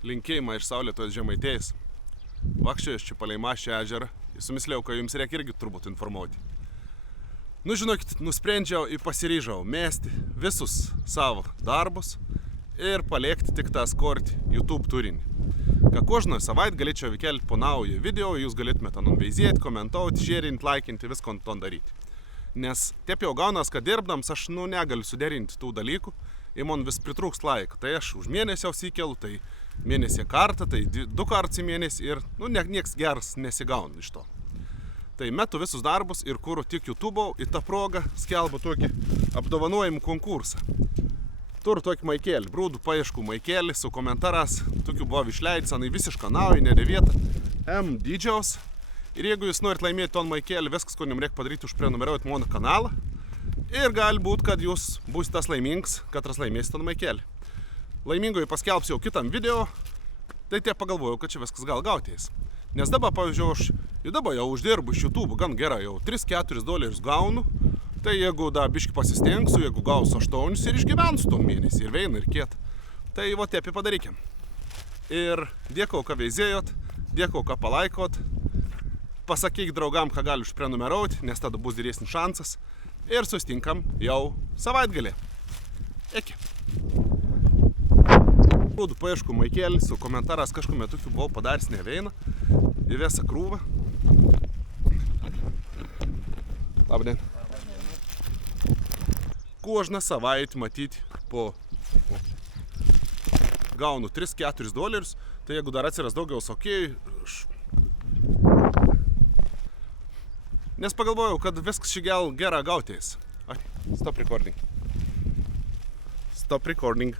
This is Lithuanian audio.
Linkėjimą iš saulėtojos Žemaitės. Vakščiai čia palei Maščią ežerą. Sumislėjau, kad jums reikia irgi turbūt informuoti. Nu, žinokit, nusprendžiau ir pasiryžau mesti visus savo darbus ir palikti tik tas korti YouTube turinį. Kad kožną savaitę galėčiau įkelti po naują video, jūs galėtumėte nuveizėti, komentuoti, šėrinti, laikinti, viską ton daryti. Nes taip jau gaunas, kad dirbdams aš negaliu suderinti tų dalykų ir man vis pritrūks laiko. Tai aš už mėnesį įkelu, tai mėnesį kartą, tai 2 kartus į mėnesį ir nieks geras nesigauna iš to. Tai metu visus darbus ir kuru tik YouTube'au į tą progą skelbu tokį apdovanojimų konkursą. Turiu tokį maikėlį, brūdų paieškų maikėlį su komentaras, tokių buvo išleidęs, anai visišką naują, nedėvietą, M dydžiaus. Ir jeigu jūs norit laimėti ton maikėlį, viskas, ko jums reikia padaryti, užprenumeruoti mano kanalą. Ir gali būt, kad jūs būsite tas laimingas, katras laimėsite ton maikėlį. Laimingoji paskelbsiu jau kitam video, tai tie pagalvojau, kad čia viskas gal gautės. Nes dabar, pavyzdžiui, aš jau uždirbu iš YouTube gan gerai, jau $3-4 gaunu. Tai jeigu biškį pasistengsiu, jeigu gausiu 8 ir išgyvensiu tom mėnesį, ir veina, ir kiet. Tai va taip ir padarykim. Ir dėkau, kad veizėjot, dėkau, kad palaikot. Pasakyk draugam, ką gali užprenumeruoti, nes tada bus didesnis šansas. Ir sustinkam jau savaitgalį. Iki. Rūdų paieškų maikėlį su komentaras kažkur metu buvau padaręs neveina. Į visą krūvą. Labdien. Kožną savaitę matyti gaunu $3-4, tai jeigu dar atsiras daugiau sokėjų, nes pagalvojau, kad viskas šį gal gerą gautės. Stop recording. Stop recording.